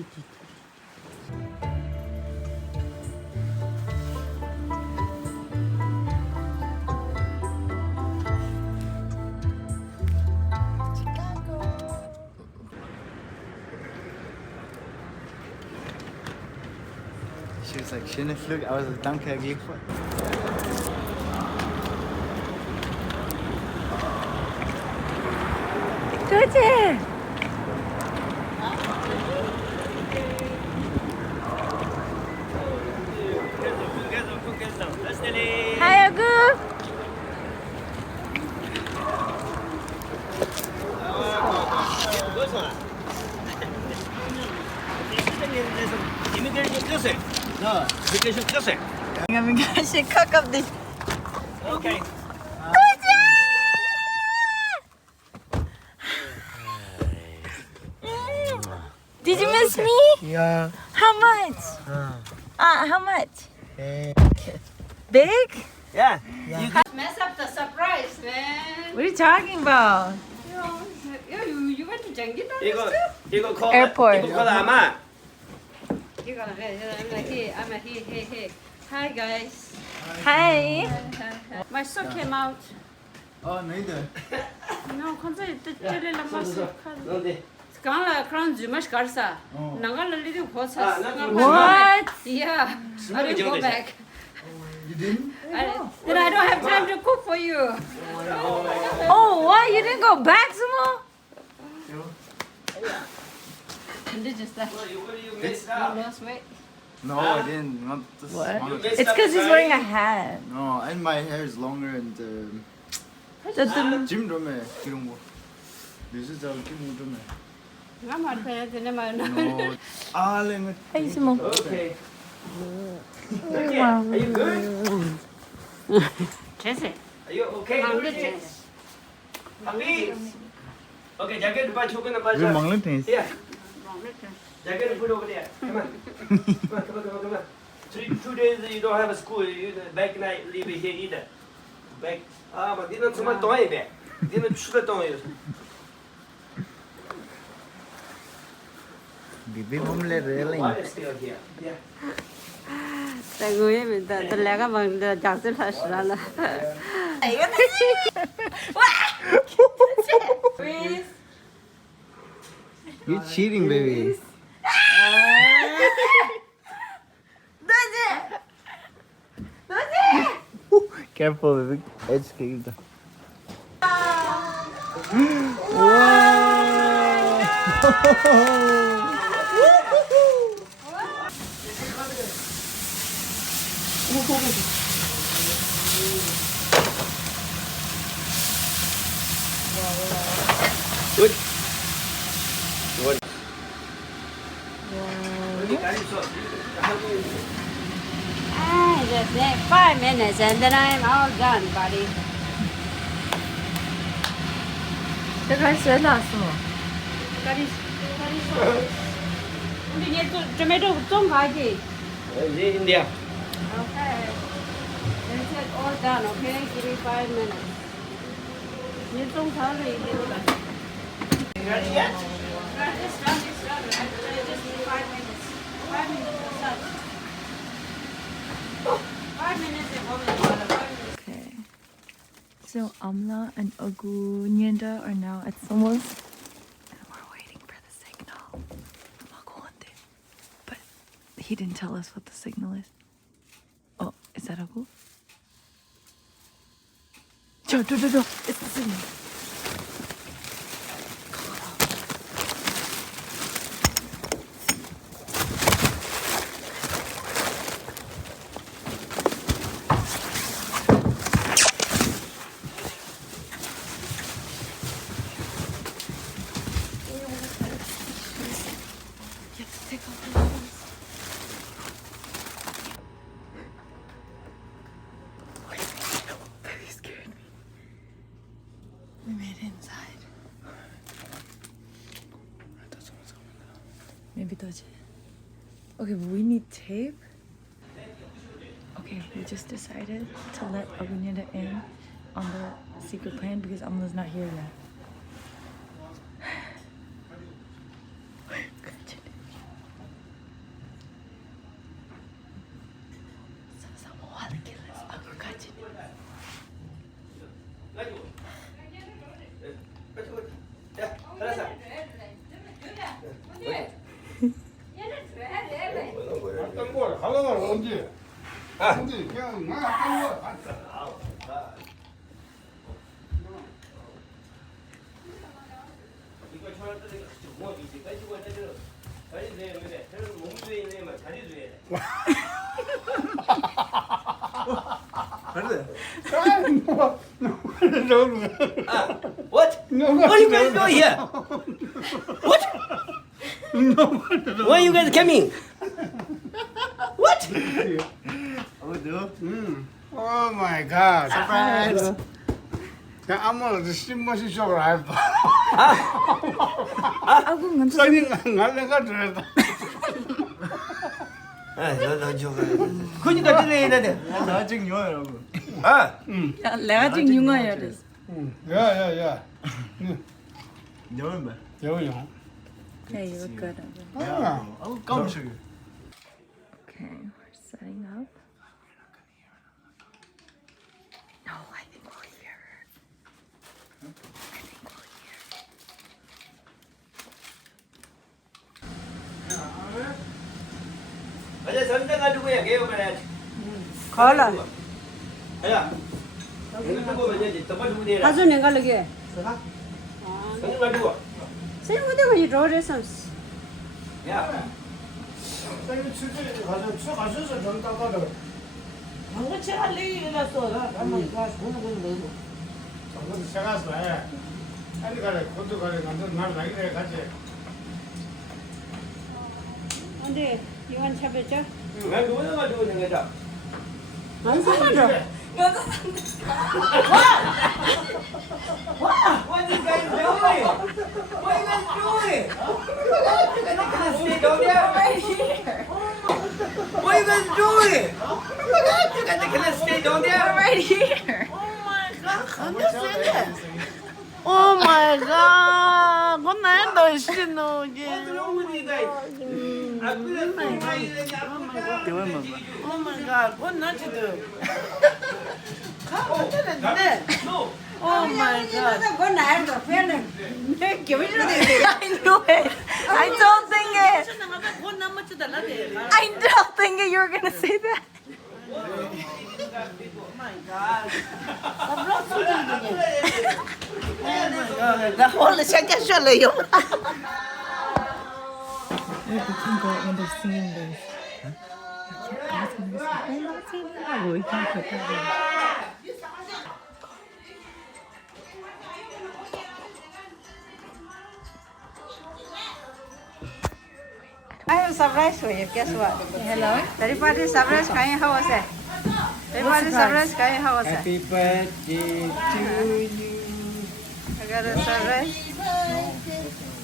She was like, schöne Flug. I was like, danke, Herr Gehfurt. 그치? 하여구 Ngayon kasi kakap din. Okay. Did you miss me? Yeah. How much? How much? Hey. Big? Yeah. Mess up the surprise, man. What are you talking about? You went to Jangita? 이거 call Airport. 이거 call 아마. I'm here. Hi, guys. Hi. My son came out. Oh, neither. No, 컨셉 뜰릴라 마스. 너네. 강라 그런 주마시 갈사. 나갈라 리디 고사. What? Yeah. I didn't go back. You didn't? Then I don't have time to cook for you. Oh, what? You didn't go back, Sumo? 근데 just that. You messed You up. lost weight. No, I didn't. Not this What? one. It's because he's wearing a hat. No, and my hair is longer and gym room 이런 거. 뉴스자고 gym room. 나 말해, 내 말. No. Ah, lemon. Hey, Sumo. Okay. Okay. Are you good? 제세. Are you okay? I'm Luigi? good. Happy? Okay, jacket pa choke na pa 왜 siya. 먹는 펜스? Yeah. Jacket put over there. Come on. Come on. 2 days you don't have a school. You back night leave it here either. Back. 막 니는 정말 동안이 돼. 니는 추가 동안이요. Bibi homle railing. Why is still here? Yeah. 내가 내가 막 작전 하시라라. You're cheating, baby. Careful, baby. Edge caved. Good. Just 5 minutes and then I'm all done, buddy. 내가 할수 있나, Sumo? 우리 얘 tomato 좀 가지. India. Okay. That's it, all done, okay? Give me 5 minutes. 얘좀 잘해 이제. Ready yet? It's done. I just need 5 minutes. 5 minutes, that's it. 5 minutes and 1 minute. 5 minutes. Okay. So Amla and Ogu Nyenda are now at Sumo's. And we're waiting for the signal. But he didn't tell us what the signal is. Oh, is that Ogu? Joe, it's the signal. You have to take off your shoes. Baby scared me. We made it inside. Maybe touch it. Okay, but we need tape. Okay, we just decided to let Agunyeda in on the secret plan because Amla's not here yet. 근데 그냥 한 거. 이거 저한테 뭐 이제 가지고 왔다는 다리 돼야 돼. 저는 몸주에 있는 다리 줘야 돼. What? What are you guys doing here? What? Why are you guys coming? What? Oh my God! Surprise! 그냥 아무나 신머신 쇼를 알다. 아구 먼저. 써니 날래가 들었다. 너 저거. 그니까 들어야 돼. 나 지금 요하라고. 아. 야, 내가 지금 융화해야 돼. 야야야. 여름 봐. 여우용. Okay, you look good. 아. 아우 깜짝이야. Okay, we're setting up. No, I think we'll hear her. I think we'll hear her. 어제 선장 가지고 해. 개요 말해야지. 걸라. 야. 이거 보면 이제 더 가지고 돼. 가서 내가 Lage. 선장 가지고. Same with the resistance. 야. 써니 출제 가서 가셔서 좀 닦아라. 방금 제가 얘기해놨어. 한번 가서 보는 거는 저것도 세가서 해. 빨리 가래. kod도 가래. 완전 날 나기래 가지. 근데 이건 잡았죠? 왜 그거는 가지고 있는 거죠? 안 사죠? What are you guys doing? What are you guys doing? Stay down there. Right here. What are you guys doing? You guys can stay down there. Right here. Oh my god. Con này đời xin rồi chứ. What's wrong with you guys? I couldn't find my Oh my god. Con nói chứ được. No. Oh my god. Con này rồi phê này. Kiểu như thế. I knew it. I don't think it. Con nói mà chứ đã là để. I don't think it. You were gonna say that. Oh my god. The whole second show là dùng. We can go when they're singing this. I was gonna say, they're not singing that. We can put that in. I have a surprise for you. Guess what? Hello? Everybody surprise kain how was it? Everybody surprise kain how was it? Happy birthday to you. I got a surprise.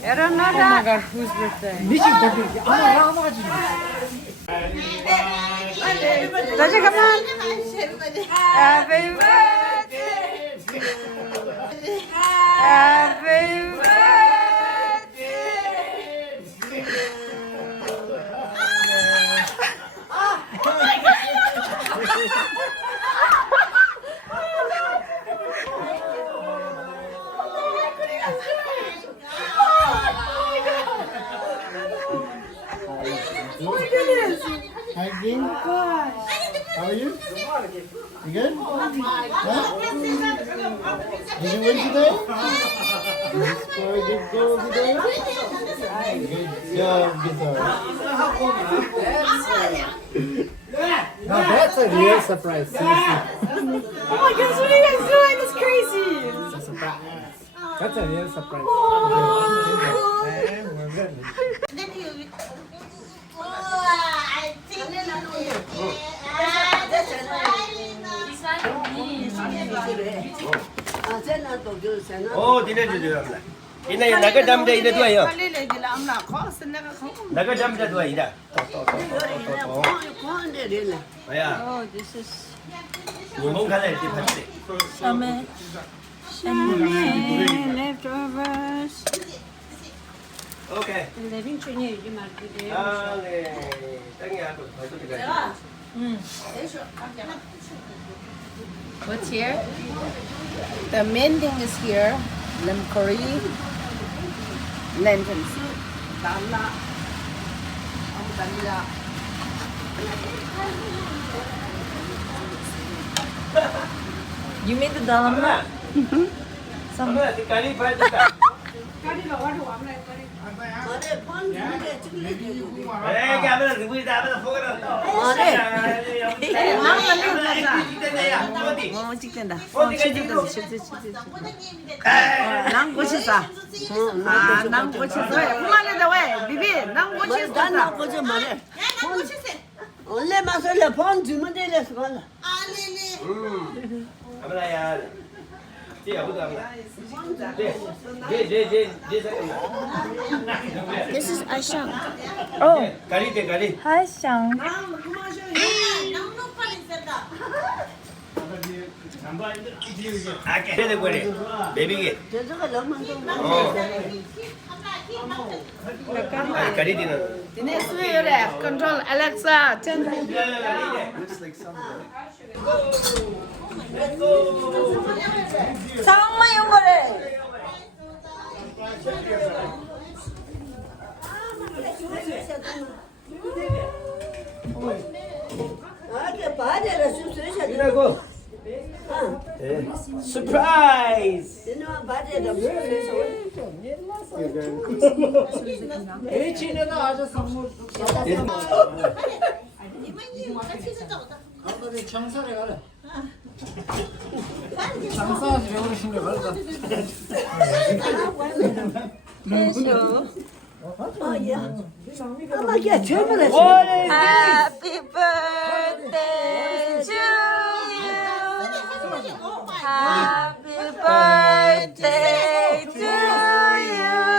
You don't know that? God, whose birthday? Daji, come on. Happy birthday. Happy birthday. Hi, Dean. How are you? You good? Huh? Did you win today? Did you score a good goal today? Good job, guitar. Now that's a real surprise. Seriously. Oh my gosh, what are you guys doing? It's crazy. It's a surprise. That's a real surprise. And we're good. Oh, tidak tidak. Ini naga jam dah ini dua ya. Kali lagi lah amla. Kau senang kau. Naga jam dah dua ini. Ya. Oh, this is. Ngomong kalau itu pasti. Amen. Leftovers. Okay. Living training you might be there. Ah, ni. Tengah aku. Itu juga. What's here? The main thing is here. Lamb curry. Lantern soup. Dalla. You made the dolma? Amala, the curry pie the car. Hey, Amala, the way that the photo. 뭐 찍된다. 찍든다. 난 고쳤어. 난 고쳤어. 그만해다 왜? 비비, 난 고쳤어. 난 고쳐 말해. 원래 맛을 번 주면 되겠어. Amala, yeah. Yeah, who's Amala? This is Aishang. Oh, Curry, the curry. hi, Shang. I can't hear the baby. 저저가 너무 Oh, curry dinner. 니네 수요일에 컨트롤 알렉사 전 Looks like some. 상마 용거래. 바다를 숨쉬셔야 돼. 이라고. Surprise! 너는 바다를 숨쉬셔. H가 아주 선물. 아빠들 장사를 가래. 장사하지 왜 그러신 거야? 말다. 까마귀야 젊은 애. Happy birthday to you. Happy birthday to you.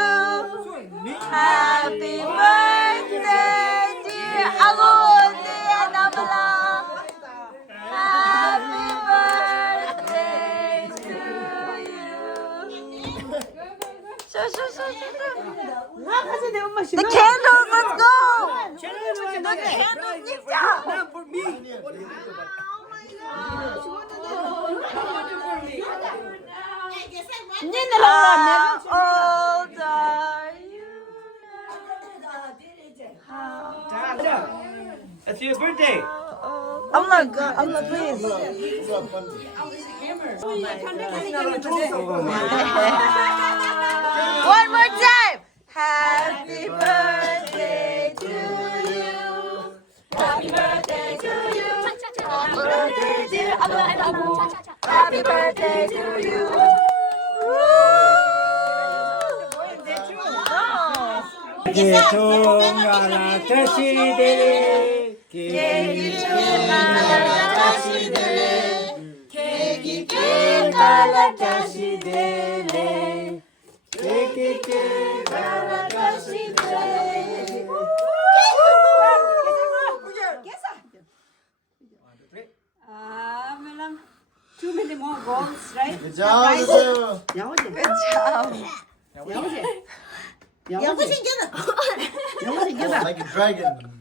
Happy birthday, dear Agun, dear Amala. Happy birthday to you. The candles, let's go! The candles, Nita! For me! How old are you? That's your birthday! I'm not please. One more time. Happy birthday to you. Happy birthday to you. Happy birthday, dear Amala and Abu. Happy birthday to you. 개통하나 자시들의 개통하나 자시들의 개통하나 자시들의 개통하나 자시들의 Too many more goals, right? Good job, Sue. Good job. Like a dragon.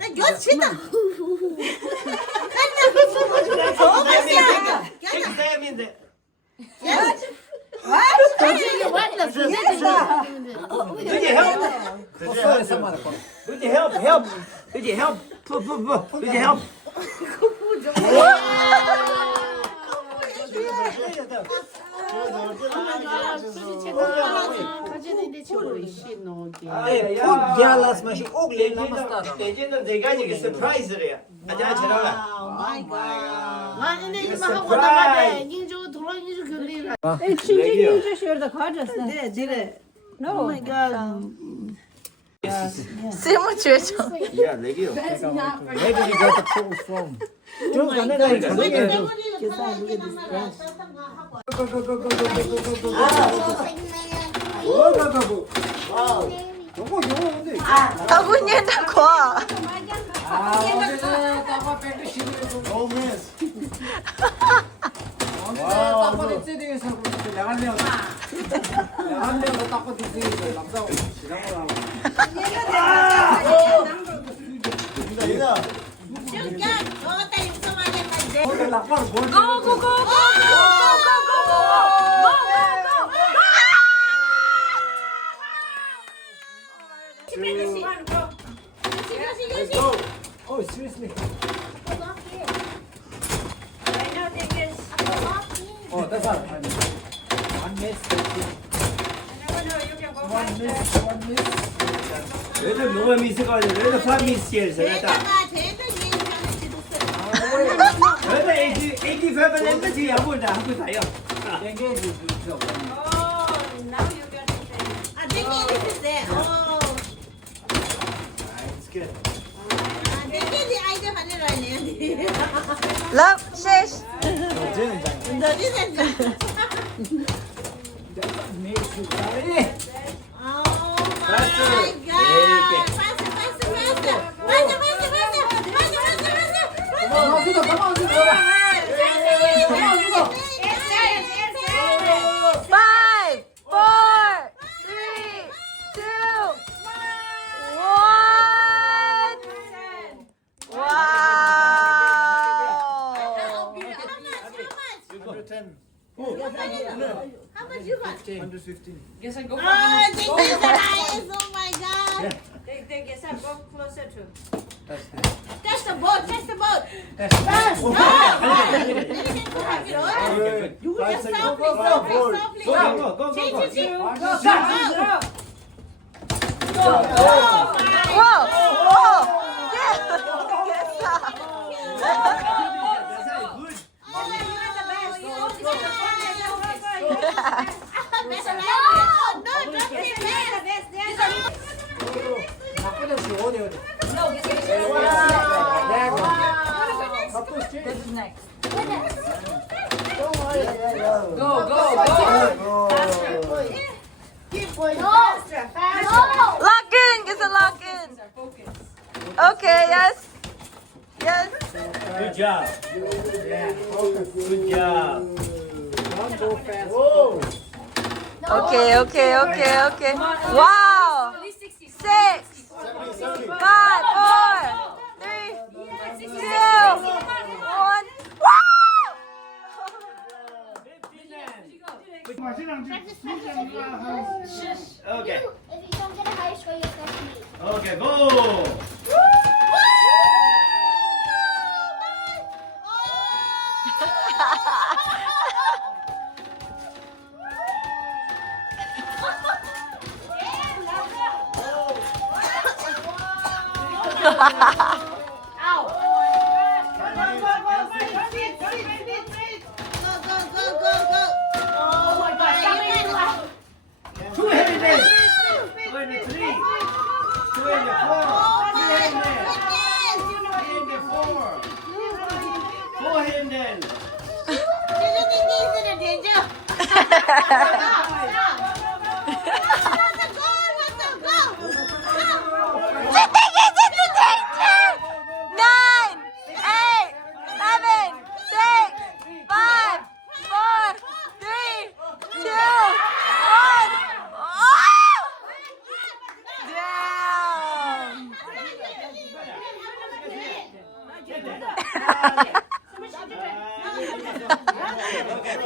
Gyalas maar je ook leuk je dan de gaje is surprise er. Aja chalaula. 친구님 주셔도 가졌어. 네, 저래. Oh my God. Say much, Rachel. Yeah, legio. Where did you get the tools from? 아군이다 과. Oh, miss. Oh, seriously? Oh, that's all. One miss. One miss. 얘들 너무 미스거든. 얘들 파 미스해서 됐다. 얘들 85는 지금 한번 다요. Engage is good. It's good. Love, shish. Five, four, three, two, one. Wow. 110. How much you got? 115. Guess I go. Oh, thank you, guys. Oh my God. They guess I go closer to. Test the boat. Test the boat. You just softly. Go. Whoa. Whoa. Yes. Lock in. Get the lock in. Okay. Yes. Yes. Good job. Good job. Okay. Wow. 6, 5, 4, 3, 2, 1. Wow. Okay. If you don't get a higher score, you have to me. Okay, go. Two heavy days. 23. 24. 4 handles. Nine, 8, 7, 6, 5, 4, 3, 2, 1. Oh! Damn.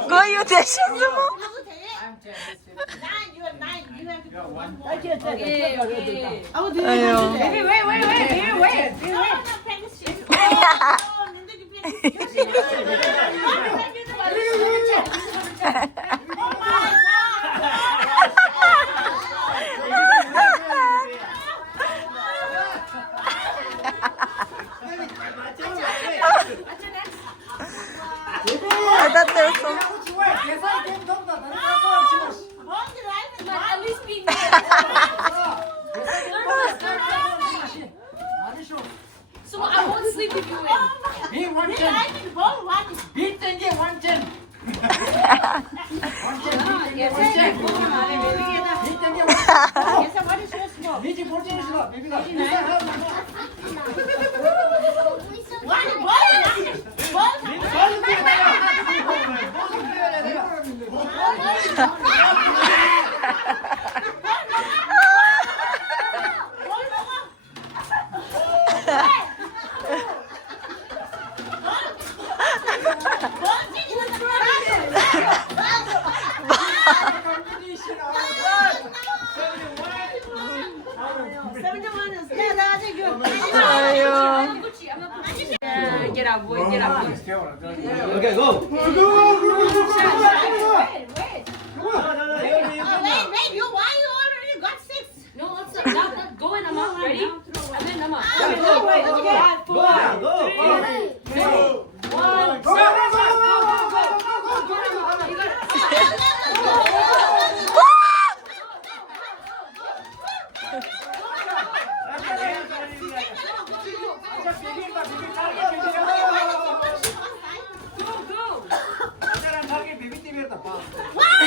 Go you dishes mo? I thought there was some. At least be So I won't sleep if you win. Get up, boy. Get up. Okay, go. Wait, you why you already got 6? No, let's not go in, Amma. Ready? And then Amma. Okay, no, wait, okay. 5, 4, Go. 3, 2, 1. Go, Go. You got it.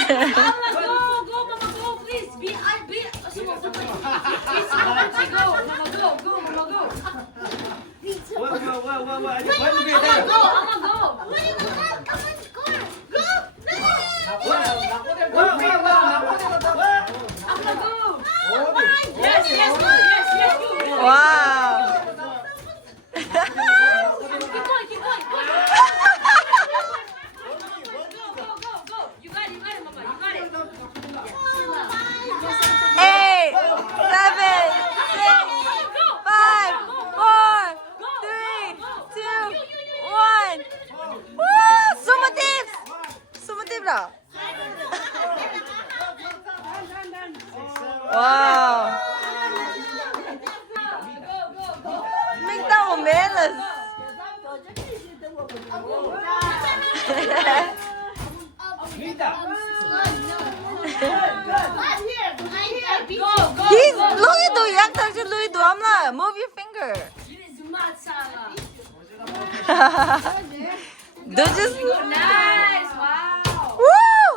Go, Mama, go, please. Be sumo, sumo. Please, Mama, go, Mama, go. Go, Amma, go. Amma, go. Yes, go. Wow. Keep going. Go. You got it, Mama. You got it. 8, 7, 6, 5, 4, 3, 2, 1. Woo! Sumo tips! Sumo tip lah. Wow. Mingtang menos. Go. He's Louis do yang tak Louis do Amla. Move your finger. Do just Nice. Wow. woo!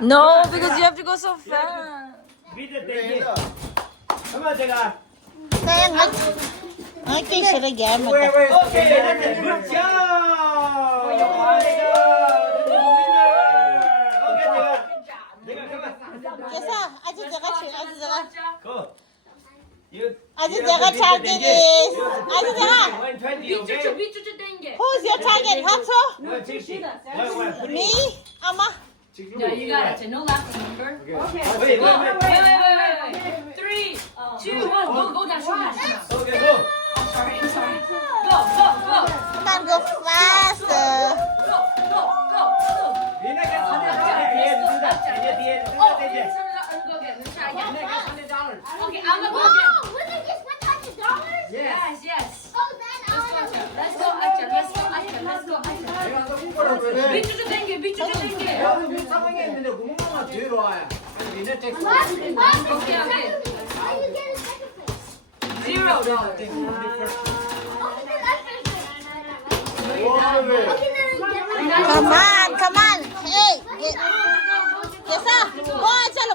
No, because you have to go so fast. Okay, should I get him? Okay, that's a good job. Oh my God. The winner. Okay, Yes, aja jaga sih, aja jaga. go. You. Aja jaga target is. Aja jaga. 120, okay? 비추추 땡겨. Who's your target? Hatso? 160. Me? Ama? Yeah, you got it. No laughing, remember? Wait. Wait. 3, 2, 1. Go down, shoot down. Okay, go. Sorry. Go. Come on, go faster. Go. Lina can send it down at the end. Do that. At the end. Do Oh, that. let's go again. Let's try again. Lina can send it down. Okay, I'm gonna go again. Yes. Yes. Let's go, Acha. 비추추 땡겨. 상황에 있는데 구멍만 뒤로 와요. 얘네 텍스. Okay. $0. Come on. Hey, yes, sir. Go on, chalo.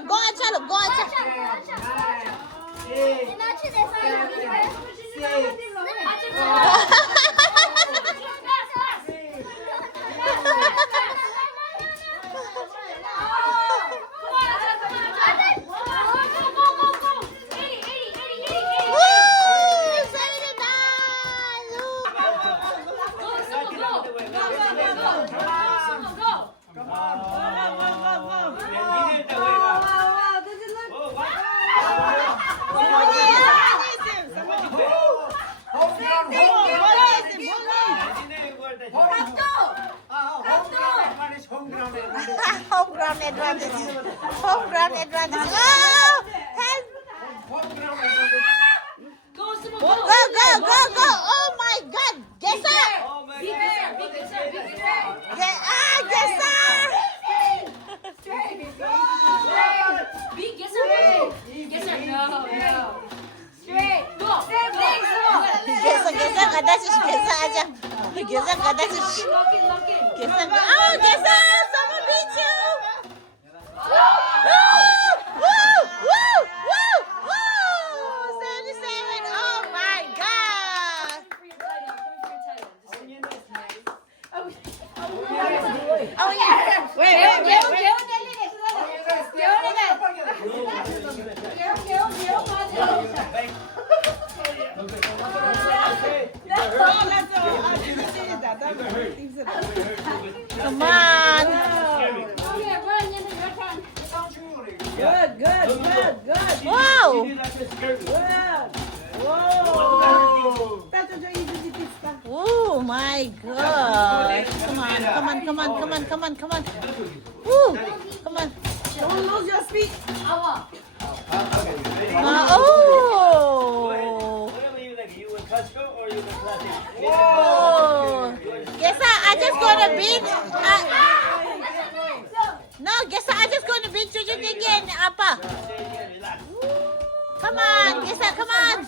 Home ground advantage. Oh, help. Go. Go. Oh my God. Yes, sir. Big sir. Yes, sir. Big yes or no? Yes or no? Straight. Go. Gesa kada sih gesa aja. Gesa kada sih. Lock in. Gesa. Oh, gesa. Someone beat you. Woo! 77. Oh my God. Oh yeah. Wait. Come on. Good. Wow. You do that to skirt. Whoa. Oh my God. Come on, come on, come on, come on, come on, come on. Woo, come on. Don't lose your speed. Oh. Whatever you like. You want classical or you want classic? Oh. Guess I just gonna beat. No, guess I just gonna beat Juju again, Appa. Come on, guess come on.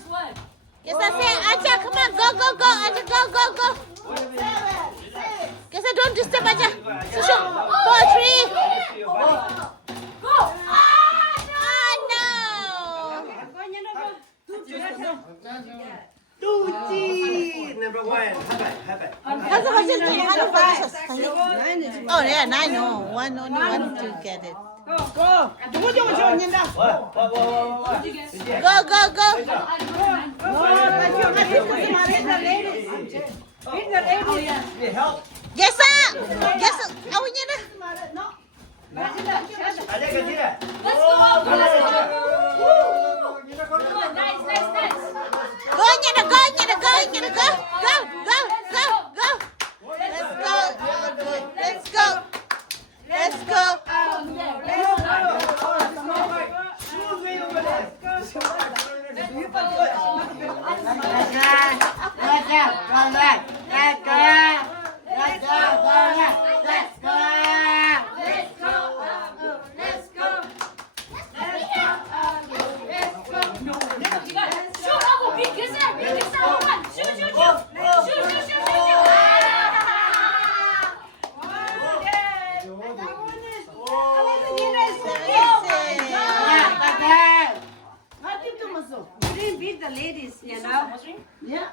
Guess I say, Acha, come on, go, go, go, Acha, go, go, go. Guess I don't disturb Acha. Sushu, 4, 3. Go. Tuji number 1. Happy. Oh yeah, 9 no. Only one to get it. What? Go, go, go. Help. Guess oh yeah. Let's go. Nice. Go, Nyana, go, Nyana, go, Nyana, go. Go. Let's go. Let's go. You didn't beat the ladies, you know. Yeah.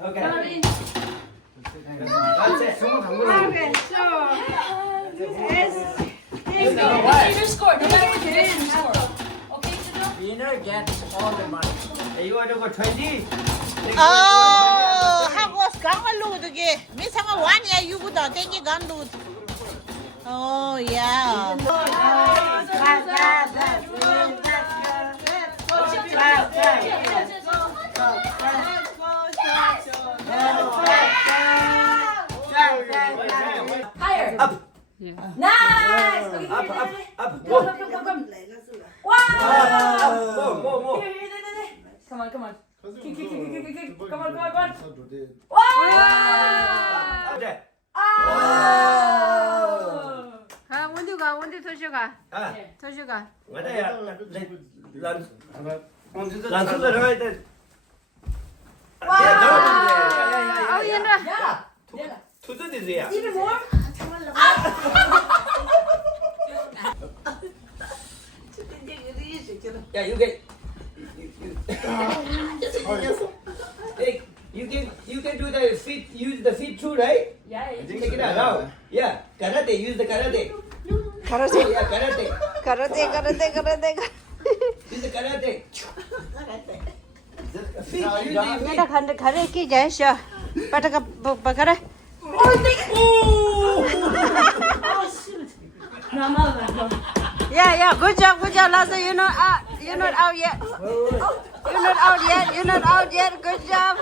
Okay. That's it. Okay, so Your score. No matter what you get, your score. Okay, Juju? Winner gets all the money. You want to go 20? Oh, 한국 강을 루드게. 미상아 완이야 유부다. 땡기 간 루드. Oh yeah. Higher. Up. Nice. Okay, Up. Go. Wow. More. Come on. Kick. Come on. today. Wow. Okay. 가 원두가 도시가 아, 도시가 맞아요. 란수를 할 때. 아 얘들아 Yeah. 투드디즈야. Even more. 야, 이게 Hey, you can do the feet, use the feet too, right? Yeah. Take it out. Yeah, karate, use the karate. Karate? Yeah, karate. Use the karate. Feet, use the feet. 내가 가래 끼게 쉬어 빠다가 가래 Yeah, good job, Lasso. You're not out yet. You're not out yet. Good job.